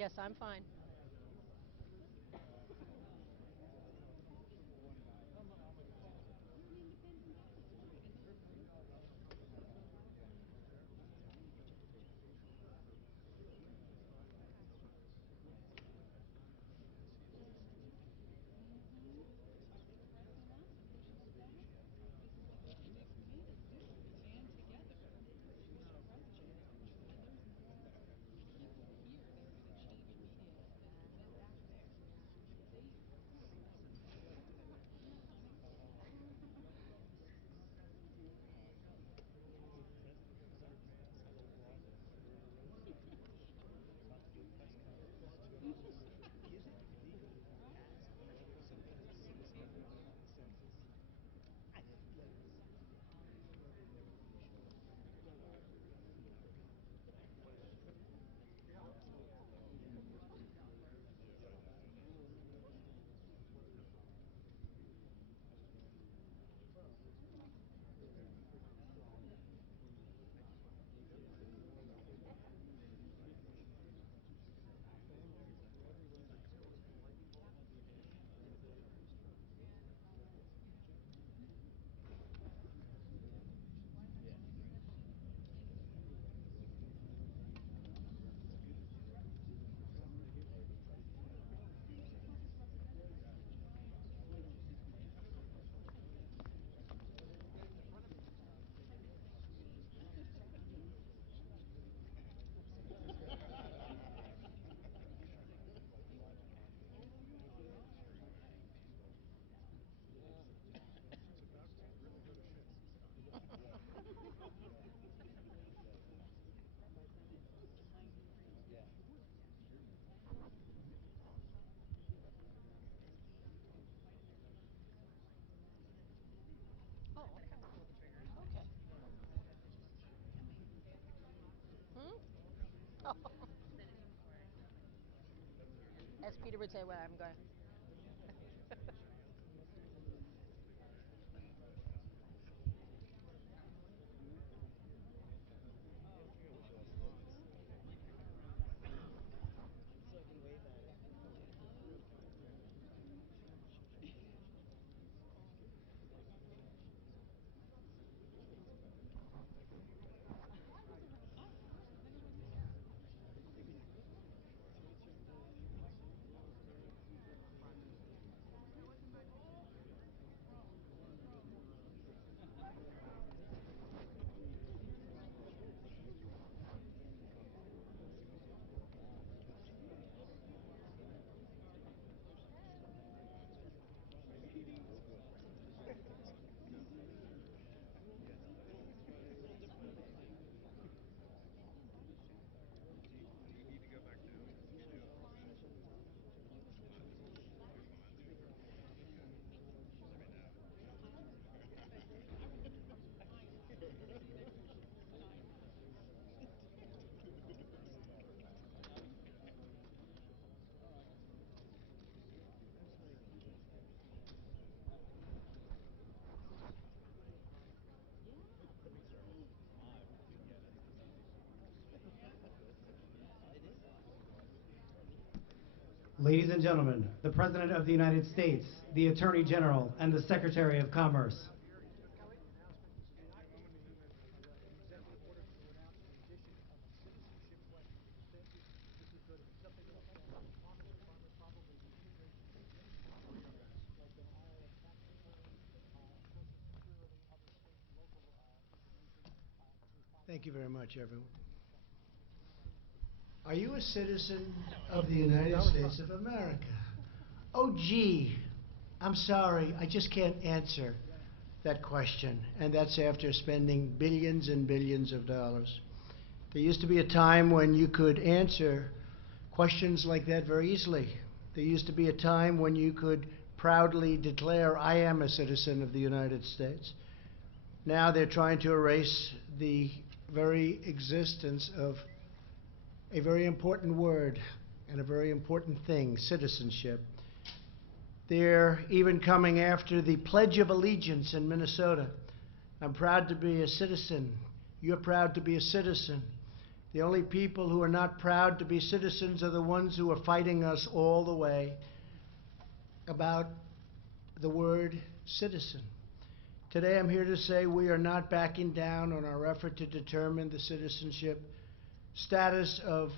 Yes, I'm fine. Oh, okay. Okay. Hmm? Oh. As Peter would say, where I'm going. Ladies and gentlemen, the President of the United States, the Attorney General, and the Secretary of Commerce. Executive order to announce the addition of a citizenship question. Thank you. This is good. Something in the Commerce Department, probably the Immigration like denial of tax returns, Social Security, other state and local information to find. Thank you very much, everyone. Are you a citizen of the United States of America? Oh, gee, I'm sorry, I just can't answer that question, and that's after spending billions and billions of dollars. There used to be a time when you could answer questions like that very easily. There used to be a time when you could proudly declare, I am a citizen of the United States. Now they're trying to erase the very existence of a very important word and a very important thing, citizenship. They're even coming after the Pledge of Allegiance in Minnesota. I'm proud to be a citizen. You're proud to be a citizen. The only people who are not proud to be citizens are the ones who are fighting us all the way about the word citizen. Today I'm here to say we are not backing down on our effort to determine the citizenship status of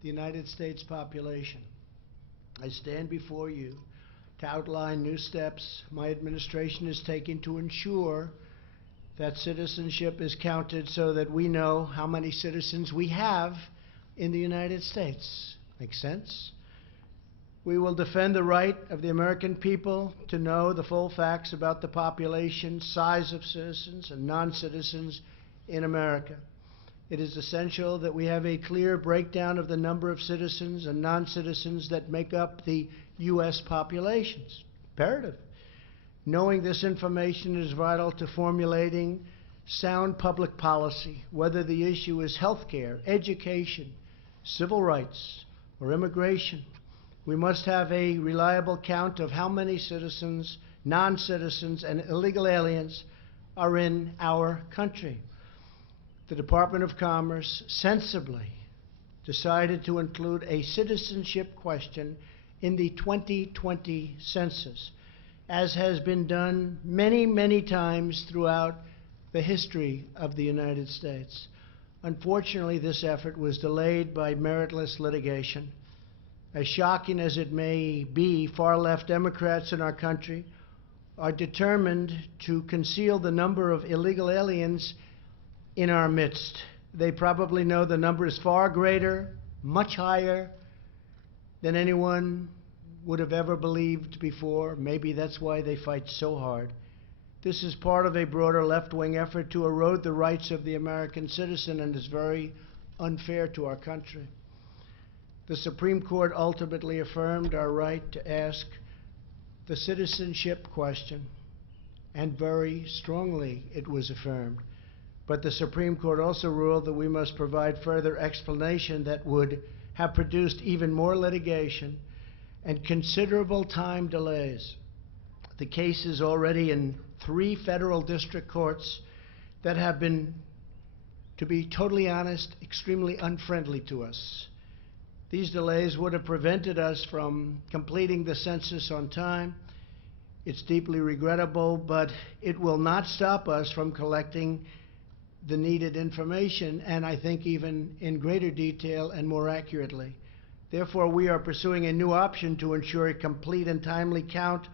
the United States population. I stand before you to outline new steps my administration is taking to ensure that citizenship is counted so that we know how many citizens we have in the United States. Make sense? We will defend the right of the American people to know the full facts about the population, size of citizens and non-citizens in America. It is essential that we have a clear breakdown of the number of citizens and non-citizens that make up the U.S. population. It's imperative. Knowing this information is vital to formulating sound public policy, whether the issue is health care, education, civil rights, or immigration. We must have a reliable count of how many citizens, non-citizens, and illegal aliens are in our country. The Department of Commerce sensibly decided to include a citizenship question in the 2020 census, as has been done many, many times throughout the history of the United States. Unfortunately, this effort was delayed by meritless litigation. As shocking as it may be, far-left Democrats in our country are determined to conceal the number of illegal aliens in our midst. They probably know the number is far greater, much higher than anyone would have ever believed before. Maybe that's why they fight so hard. This is part of a broader left-wing effort to erode the rights of the American citizen and is very unfair to our country. The Supreme Court ultimately affirmed our right to ask the citizenship question, and very strongly it was affirmed. But the Supreme Court also ruled that we must provide further explanation that would have produced even more litigation and considerable time delays. The case is already in 3 federal district courts that have been, to be totally honest, extremely unfriendly to us. These delays would have prevented us from completing the census on time. It's deeply regrettable, but it will not stop us from collecting the needed information, and I think even in greater detail and more accurately. Therefore, we are pursuing a new option to ensure a complete and timely count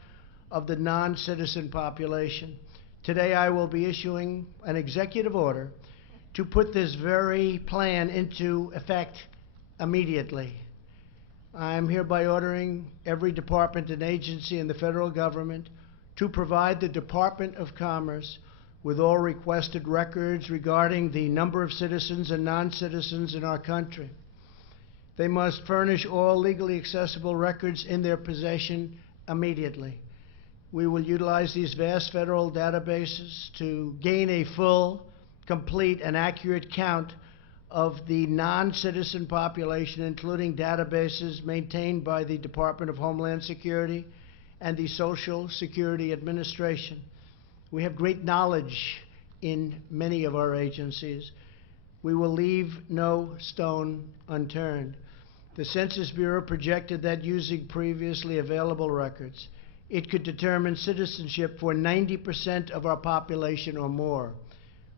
of the non-citizen population. Today, I will be issuing an executive order to put this very plan into effect immediately. I am hereby ordering every department and agency in the federal government to provide the Department of Commerce with all requested records regarding the number of citizens and non-citizens in our country. They must furnish all legally accessible records in their possession immediately. We will utilize these vast federal databases to gain a full, complete, and accurate count of the non-citizen population, including databases maintained by the Department of Homeland Security and the Social Security Administration. We have great knowledge in many of our agencies. We will leave no stone unturned. The Census Bureau projected that using previously available records, it could determine citizenship for 90% of our population or more.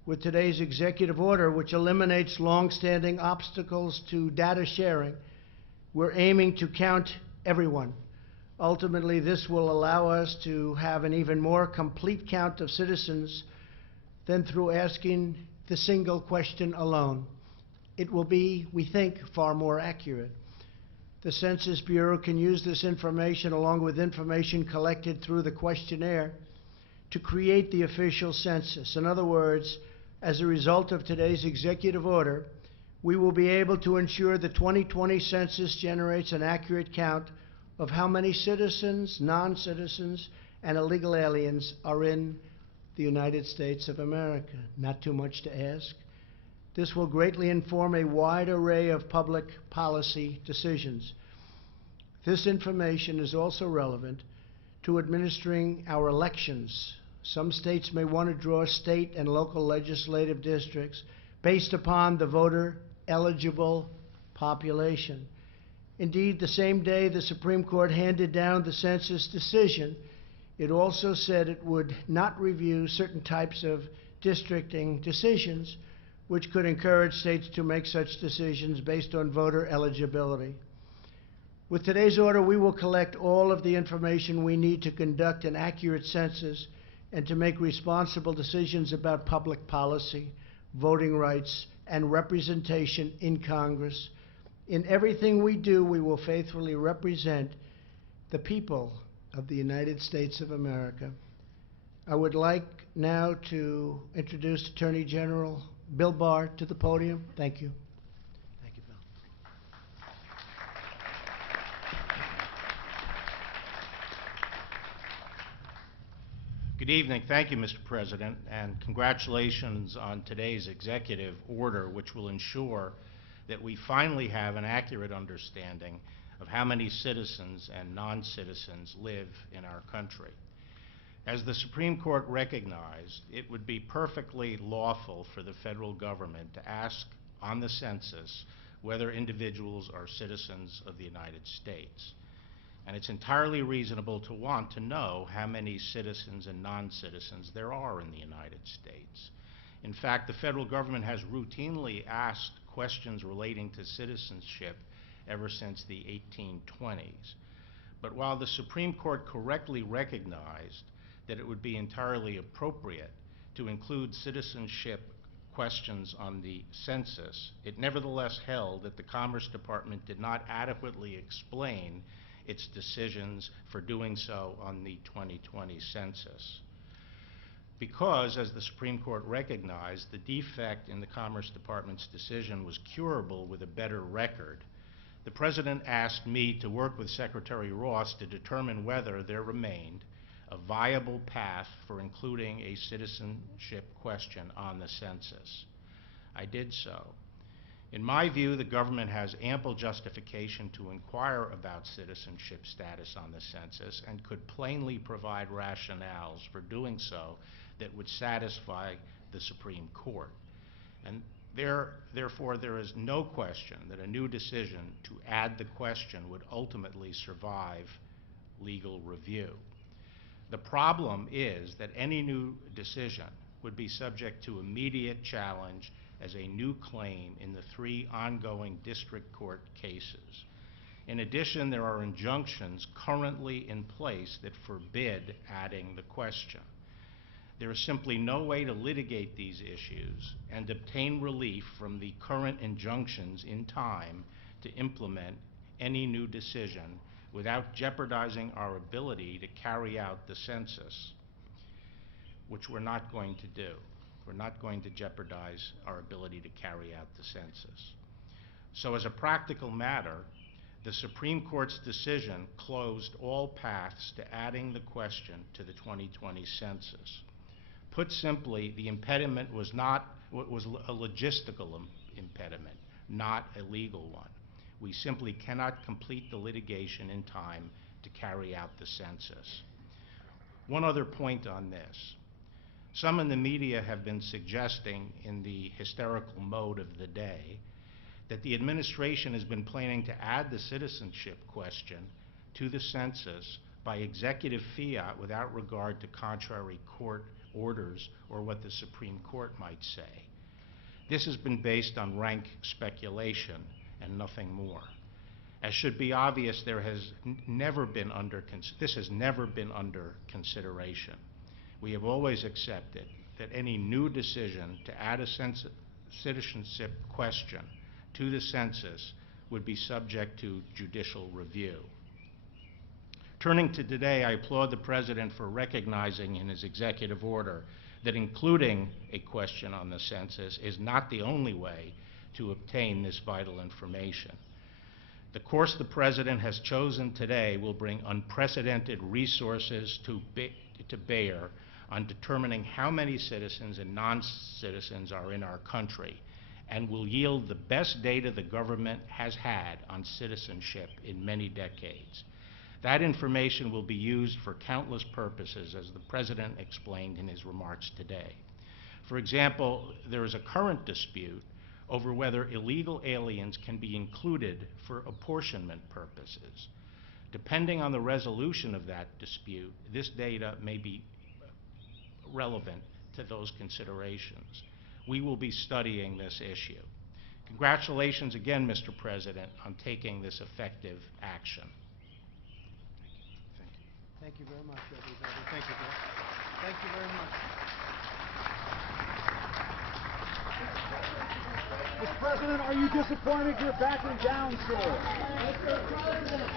With today's executive order, which eliminates long-standing obstacles to data sharing, we're aiming to count everyone. Ultimately, this will allow us to have an even more complete count of citizens than through asking the single question alone. It will be, we think, far more accurate. The Census Bureau can use this information along with information collected through the questionnaire to create the official census. In other words, as a result of today's executive order, we will be able to ensure the 2020 census generates an accurate count of how many citizens, non-citizens, and illegal aliens are in the United States of America. Not too much to ask. This will greatly inform a wide array of public policy decisions. This information is also relevant to administering our elections. Some states may want to draw state and local legislative districts based upon the voter eligible population. Indeed, the same day the Supreme Court handed down the census decision, it also said it would not review certain types of districting decisions, which could encourage states to make such decisions based on voter eligibility. With today's order, we will collect all of the information we need to conduct an accurate census and to make responsible decisions about public policy, voting rights, and representation in Congress. In everything we do, we will faithfully represent the people of the United States of America. I would like now to introduce Attorney General Bill Barr to the podium. Thank you. Thank you, Bill. Good evening. Thank you, Mr. President, and congratulations on today's executive order, which will ensure that we finally have an accurate understanding of how many citizens and non-citizens live in our country. As the Supreme Court recognized, it would be perfectly lawful for the federal government to ask on the census whether individuals are citizens of the United States. And it's entirely reasonable to want to know how many citizens and non-citizens there are in the United States. In fact, the federal government has routinely asked questions relating to citizenship ever since the 1820s. But while the Supreme Court correctly recognized that it would be entirely appropriate to include citizenship questions on the census, it nevertheless held that the Commerce Department did not adequately explain its decisions for doing so on the 2020 census. Because, as the Supreme Court recognized, the defect in the Commerce Department's decision was curable with a better record, the President asked me to work with Secretary Ross to determine whether there remained a viable path for including a citizenship question on the census. I did so. In my view, the government has ample justification to inquire about citizenship status on the census and could plainly provide rationales for doing so that would satisfy the Supreme Court. And therefore, there is no question that a new decision to add the question would ultimately survive legal review. The problem is that any new decision would be subject to immediate challenge as a new claim in the 3 ongoing district court cases. In addition, there are injunctions currently in place that forbid adding the question. There is simply no way to litigate these issues and obtain relief from the current injunctions in time to implement any new decision without jeopardizing our ability to carry out the census, which we're not going to do. We're not going to jeopardize our ability to carry out the census. So as a practical matter, the Supreme Court's decision closed all paths to adding the question to the 2020 census. Put simply, the impediment was a logistical impediment, not a legal one. We simply cannot complete the litigation in time to carry out the census. One other point on this. Some in the media have been suggesting, in the hysterical mode of the day, that the administration has been planning to add the citizenship question to the census by executive fiat without regard to contrary court orders or what the Supreme Court might say. This has been based on rank speculation and nothing more. As should be obvious, this has never been under consideration. We have always accepted that any new decision to add a citizenship question to the census would be subject to judicial review. Turning to today, I applaud the President for recognizing in his executive order that including a question on the census is not the only way to obtain this vital information. The course the President has chosen today will bring unprecedented resources to bear on determining how many citizens and non-citizens are in our country, and will yield the best data the government has had on citizenship in many decades. That information will be used for countless purposes, as the President explained in his remarks today. For example, there is a current dispute over whether illegal aliens can be included for apportionment purposes. Depending on the resolution of that dispute, this data may be relevant to those considerations. We will be studying this issue. Congratulations again, Mr. President, on taking this effective action. Thank you. Thank you very much, everybody. Thank you, Bill. Thank you very much. Mr. President, are you disappointed you're backing down, sir? Mr. President,